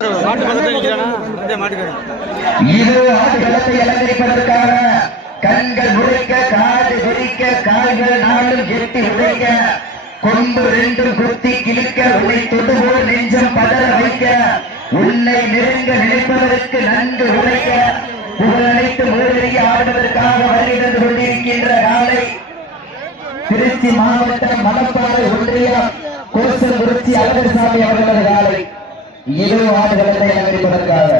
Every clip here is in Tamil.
மாட்டு பக்கத்துல நிக்கிறானா அதே மாட்டுக்காரன் இது ஆடுகளத்தை அலங்கரிப்பதற்காக கண்கள் முறைக்க காது வெடிக்க கால்கள் நாளும் எட்டி உடைக்க கொம்பு ரெண்டும் குத்தி கிழிக்க உன்னை தொடுவோர் நெஞ்சம் பதற வைக்க உன்னை நெருங்க நினைப்பதற்கு நன்கு உரைக்க புகழனைத்து முழுவதைய ஆடுவதற்காக வருகிறது கொண்டிருக்கின்ற திருச்சி மாவட்டம் மணப்பாறை ஒன்றியம் அழகர்சாமி இரு ஆடுகளத்தை அலங்கரிப்பதற்காக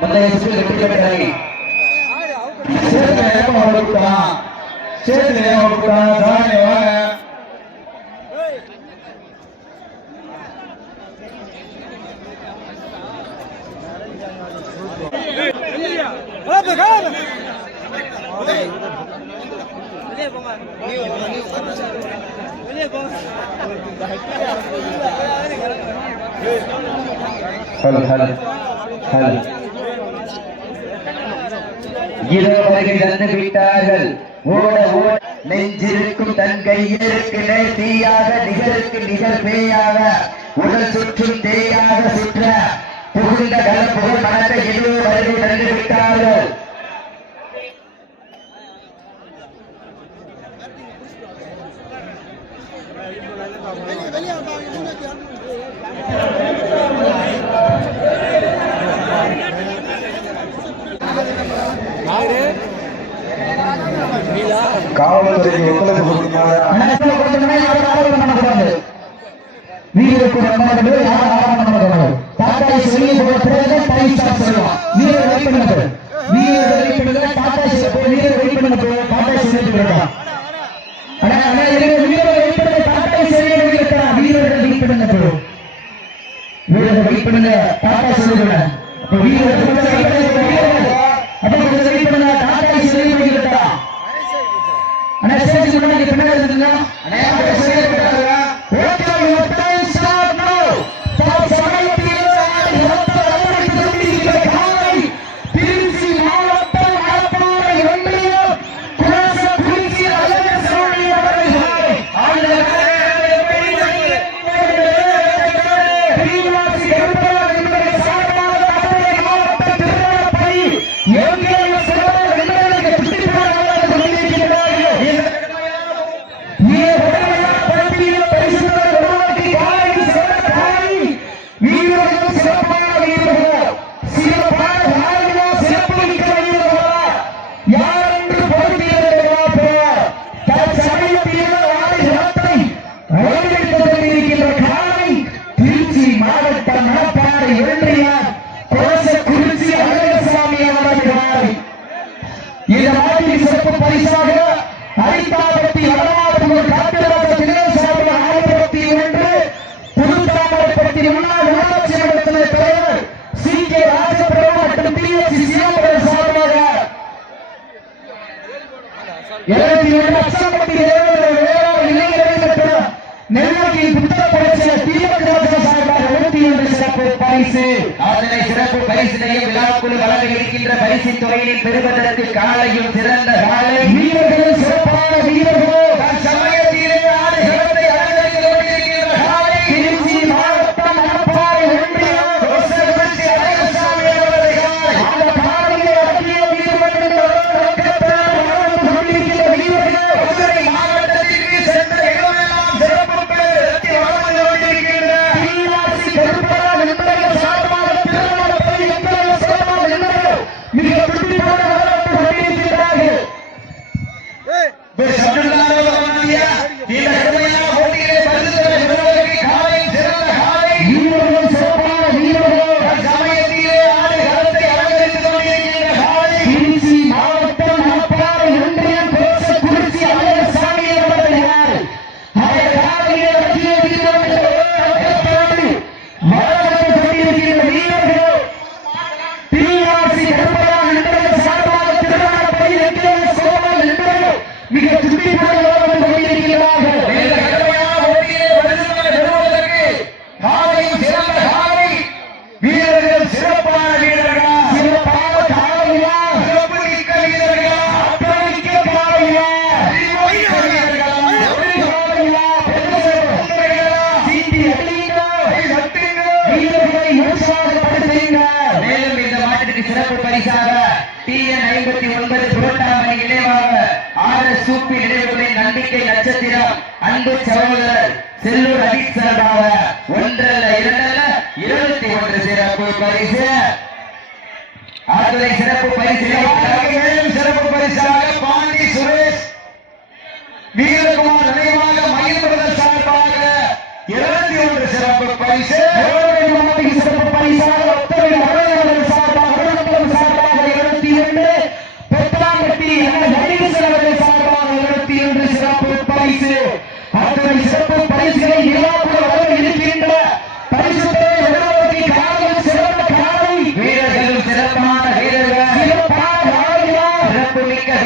முந்தைய சுற்றில் வெற்றி பெற்றார்கள் சேர்த்து நேரம் கொடுக்கலாம் சேர்த்து வேகமா கொடுக்கலாம் சாமி வாங்க ஹலோ. இதோ வருகை விட்டார்கள். ஓட ஓட. நெஞ்சிருக்கும் தன் கையிற்கு நேர் தீயாக நிகருக்கு நிகர் பேயாக. உடல் சுற்றும் தேயாக சுற்ற. புகுந்த கல புகழ் மனத்தை இதோ வருகை தந்து விட்டார்கள். காவல்துறைக்கு ஒத்துழைப்பு வீரருக்கு யாரும் வீரர் வெயிட் வீரர் வெயிட் போய் வீரர் வெயிட் பண்ண போய் டாடா அண்ணா அண்ணா இருங்க வீரர் வெயிட் பண்ணுங்க டாடா வீரர் வெயிட் பண்ணுங்க வீரர் வெயிட் வீரர் வெயிட் அண்ணா ஸ்டேஜ் பின்னாடி இருக்குங்க மாவட்டம் இருபத்தி ஒன்று அச்சம்பட்டி தேவர்கள் வேளாண் இளைஞர்கள் மற்றும் புத்தக பரிசு தீபக் சார்பாக இருபத்தி சிறப்பு பரிசு. அதனை சிறப்பு பரிசினையும் விழாக்குழு வழங்க இருக்கின்ற பரிசின் தொகையினை பெறுவதற்கு காலையும் சிறந்த காலை. வீரர்கள் சிறப்பான வீரர்களோ. நட்சத்திரம் அன்பு சகோதரர் செல்லூர் அஜித் ஒன்றல்ல இரண்டல்ல இருபத்தி ஒன்று சிறப்பு பரிசு. ஆறுதலை சிறப்பு பரிசு. சிறப்பு பரிசாக பாண்டி சுரேஷ் வீரகுமார் நினைவாக மயில் சார்பாக இருபத்தி ஒன்று சிறப்பு பரிசு.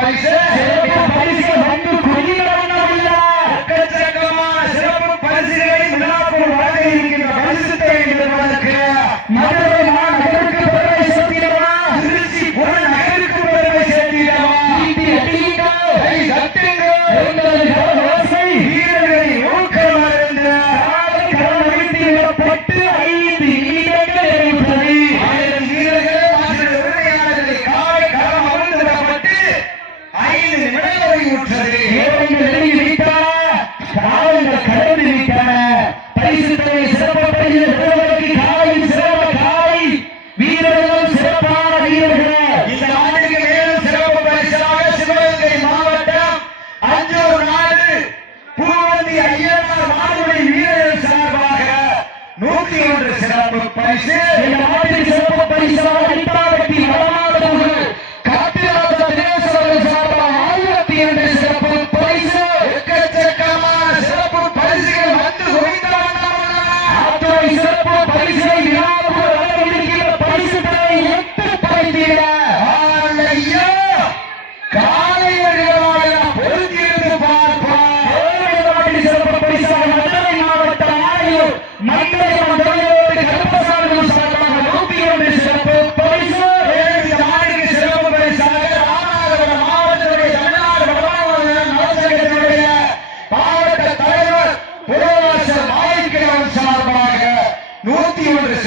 Paisaje. तेईस तेईस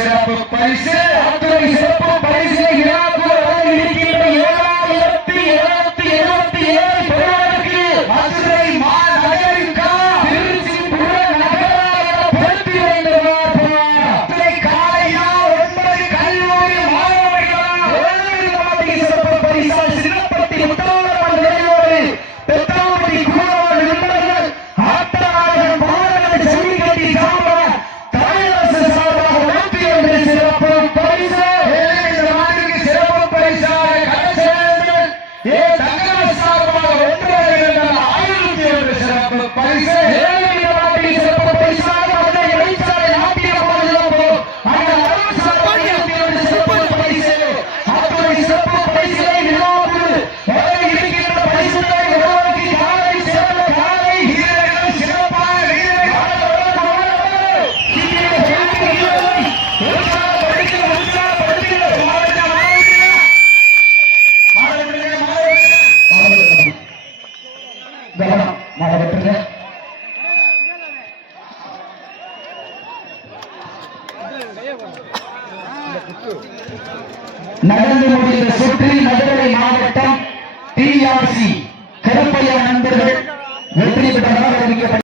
será pouco parecido.